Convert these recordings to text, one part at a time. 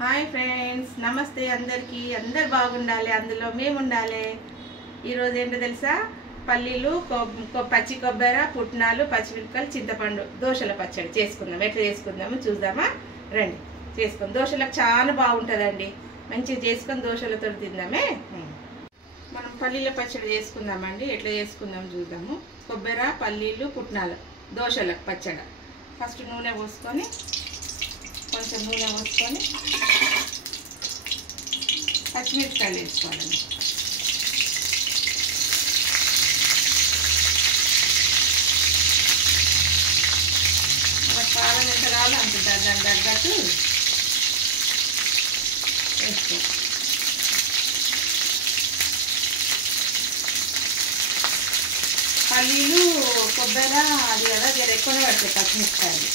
Hi friends, నమస్తే అందరికీ. అందరు బాగుండాలి, అందులో మేము ఉండాలి. ఈరోజు ఏంటో తెలుసా? పల్లీలు, పచ్చి కొబ్బరి, పుట్నాలు, పచ్చిమిరపకాయలు, చింతపండు దోశల పచ్చడి చేసుకుందాం. ఎట్లా చేసుకుందామో చూద్దామా? రండి చేసుకుందాం. దోశలకు చాలా బాగుంటుందండి. మంచిగా చేసుకొని దోశలతో తిందామే. మనం పల్లీల పచ్చడి చేసుకుందామండి. ఎట్లా చేసుకుందాం చూద్దాము. కొబ్బరి, పల్లీలు, పుట్నాలు దోశలకు పచ్చడి. ఫస్ట్ నూనె పోసుకొని కొంచెం నూనె పోసుకొని పచ్చిమిరపకాయలు వేసుకోవాలండి. కారం ఎంత కావాలో అంత దాని తగ్గట్టు వేసుకోవాలి. పల్లీలు, కొబ్బరి అది కదా జర ఎక్కువనే పడతాయి పచ్చిమిరపకాయలు.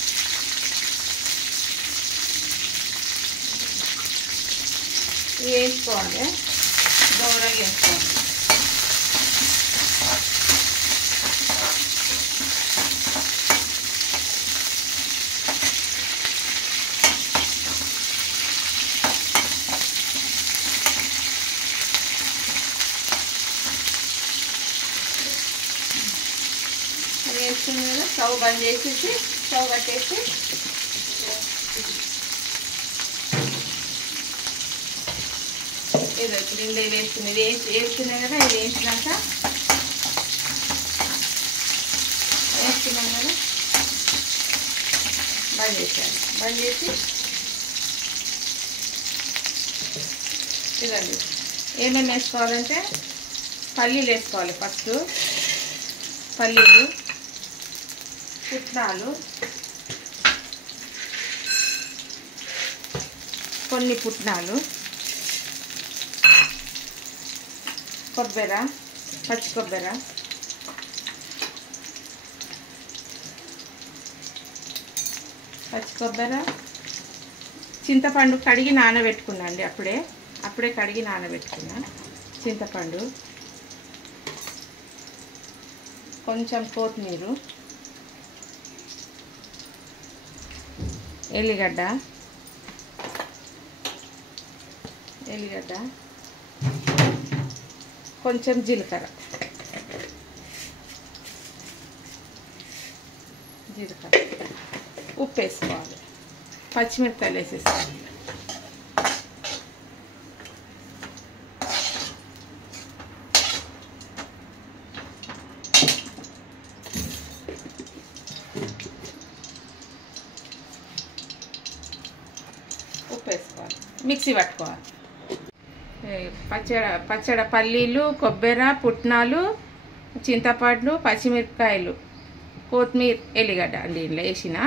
వేసుకోవాలి, దూరంగా వేసుకోవాలి. వేసుకుని కదా స్టవ్ బంద్ చేసేసి స్టవ్ కట్టేసి ఇది ఇప్పుడు ఇండే వేసుకునేది వేసుకున్నాయి కదా. ఇది వేసినాక వేసుకున్నాం కదా, బంద్ చేసేయాలి. బంద్ చేసి ఇదండి ఏమేమి వేసుకోవాలంటే పల్లీలు వేసుకోవాలి. ఫస్ట్ పల్లీలు, పుట్నాలు, కొన్ని పుట్నాలు, కొబ్బరి, పచ్చి కొబ్బరి, చింతపండు కడిగి నానబెట్టుకున్నా అండి. అప్పుడే కడిగి నానబెట్టుకున్నా చింతపండు, కొంచెం కొత్తిమీర, ఎల్లిగడ్డ, కొంచెం జీలకర్ర, ఉప్పు వేసుకోవాలి, పచ్చిమిరపకాయలు వేసేసుకోవాలి. ఉప్పు వేసుకోవాలి, మిక్సీ పట్టుకోవాలి. పచ్చడి పల్లీలు, కొబ్బరి, పుట్నాలు, చింతపండు, పచ్చిమిరపకాయలు, కొత్తిమీర, ఎల్లిగడ్డ అండి ఇంట్లో వేసిన.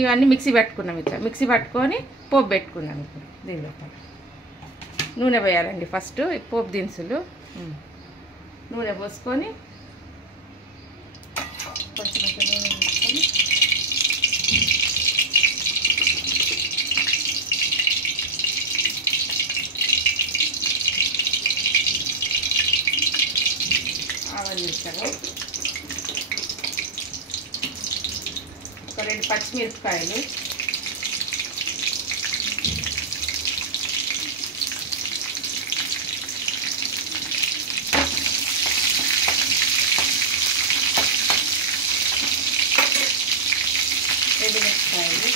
ఇవన్నీ మిక్సీ పట్టుకున్నాం. ఇట్లా మిక్సీ పట్టుకొని పోపు పెట్టుకున్నాం. ఇప్పుడు దీనిలో నూనె పోయాలండి. ఫస్ట్ పోపు దినుసులు నూనె పోసుకొని కొంచెం నూనె పోసుకొని ఆవాలు వేస్తారు. ఒక 2 పచ్చిమిరపకాయలు, ఎండుమిరపకాయలు,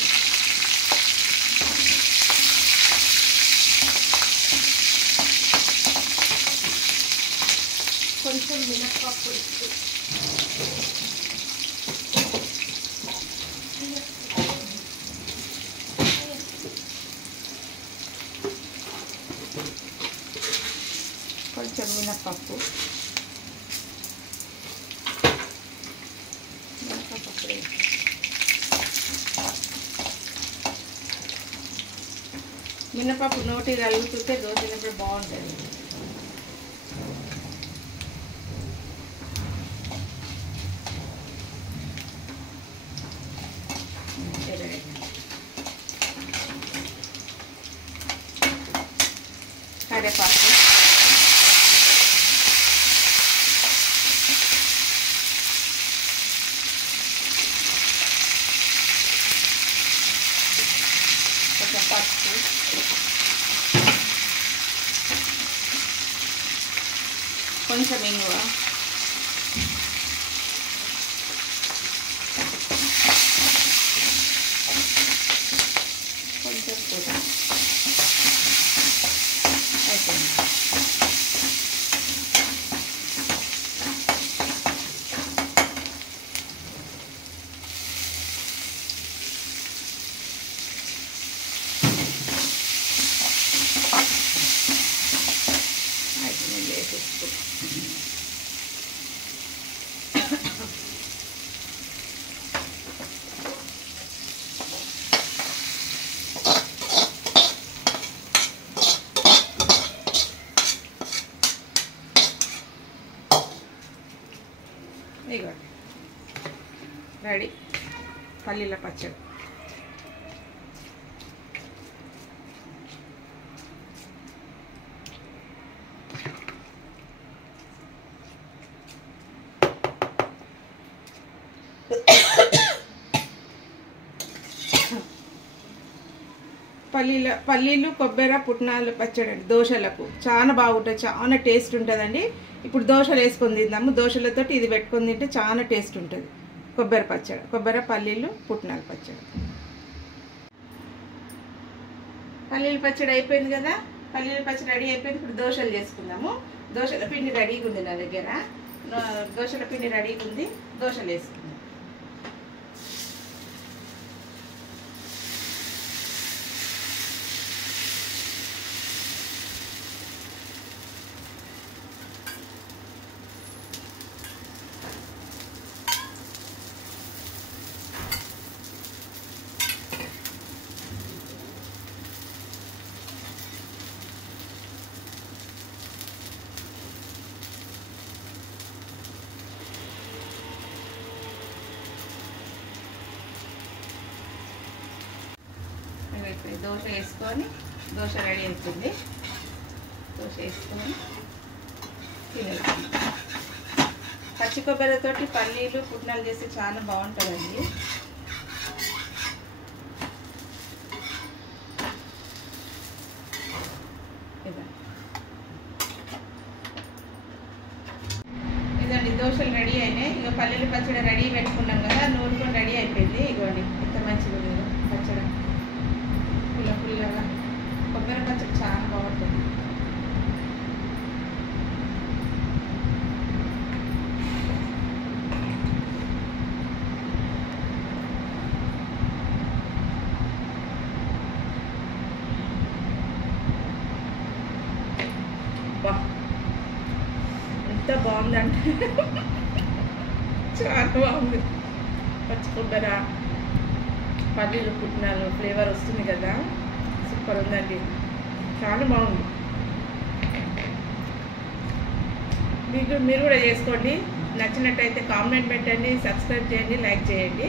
కొంచెం మినపప్పు, మినపప్పు నోటి కలుగుతుంటే దోశలప్పుడు బాగుంటుంది. కరివేపాకు, కొంచెం పసుపు, కొంచెం ఇంగువ, కొంచెం కూడా అయిపోయింది. ఇదిగోండి రెడీ పల్లీల పచ్చడి. పల్లీలు కొబ్బరి పుట్నాలు పచ్చడి అండి దోశలకు చాలా బాగుంటుంది, చాలా టేస్ట్ ఉంటుందండి. ఇప్పుడు దోశలు వేసుకొని తిందాము. దోశలతో ఇది పెట్టుకొని తింటే చాలా టేస్ట్ ఉంటుంది. కొబ్బరి పచ్చడి, కొబ్బరి పల్లీలు పుట్నాలు పచ్చడి. పల్లీల పచ్చడి అయిపోయింది కదా, పల్లీల పచ్చడి రెడీ అయిపోయింది. ఇప్పుడు దోశలు చేసుకుందాము. దోశల పిండి రెడీగా ఉంది నా దగ్గర, దోశల పిండి రెడీగా ఉంది. దోశలు వేసుకుందాం. దోశ వేసుకొని, దోశ రెడీ అవుతుంది. దోశ వేసుకొని తినేస్తాం. పచ్చి కొబ్బరితోటి పల్లీలు పుట్నాలు చేస్తే చాలా బాగుంటుందండి. ఇదండి దోశలు రెడీ అయినాయి. ఇక పల్లీల పచ్చడి రెడీ పెట్టుకున్నాం కదా, నూనె కూడా రెడీ అయిపోయింది. ఇదిగోండి ఎంత మంచిగా ఉంది పచ్చడి, పుల్ల పుల్లగా. కొబ్బరి పచ్చడి చాలా బాగుంటుంది. ఎంత బాగుందంటే చాలా బాగుంది. పచ్చి కొబ్బరి పల్లీలు పుట్నాలు ఫ్లేవర్ వస్తుంది కదా, సూపర్ ఉందండి, చాలా బాగుంది. మీరు కూడా చేసుకోండి. నచ్చినట్టయితే కామెంట్ పెట్టండి, సబ్స్క్రైబ్ చేయండి, లైక్ చేయండి.